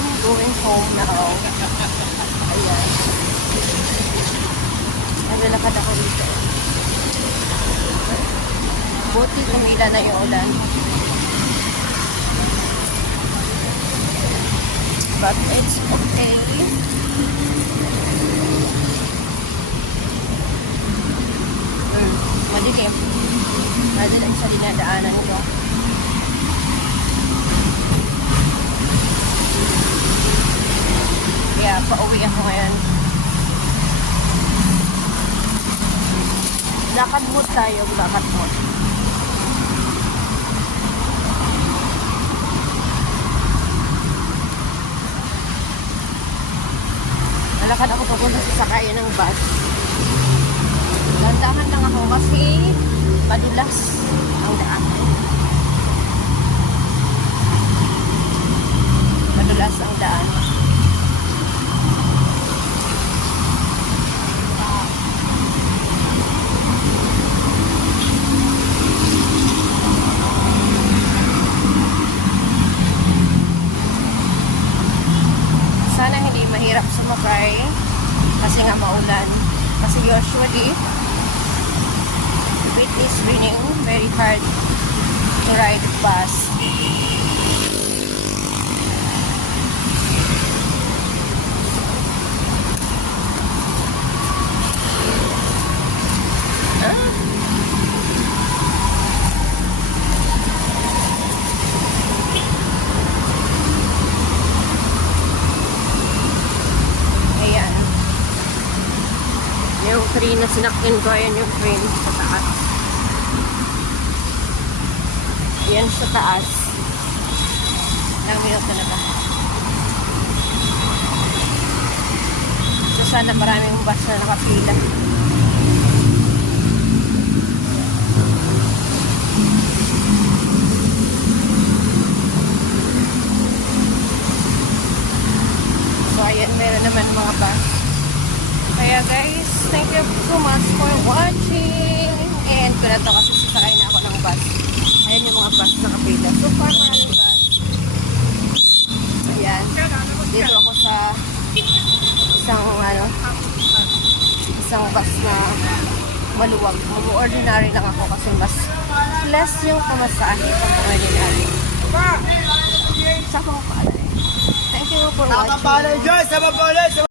am going home now. Ayan. Naglalakad ako dito. Buti tumila na yung ulan. But it's okay. Madilim. Madilim sa dinadaanan ko. Kaya pauwi ako ngayon. Lakad mo tayo, lakad mo. Nalakad ako papunta sa sakayan ng bus. Landahan lang ako kasi madulas ang daan. Madulas ang daan. Sana hindi mahirap sumakay kasi nga maulan. Kasi usually it is raining, very hard to ride bus. Ayan. Yung train na sinakyan ko, ayan yung train sa taas. Ayan sa taas. Ilang minuto na ba? So sana maraming bus na nakapila. So ayan, meron naman mga bus. Kaya guys, thank you so much for watching. And kung na ito kasi sasakay na ako ng bus. Ayan yung mga bus na kapila. So far, maraming bus. Ayan. Dito ako sa isang bus na maluwag. Mag-ordinary lang ako kasi mas less yung pamasahe pag ordinary. Sa akong pala. Thank you for watching.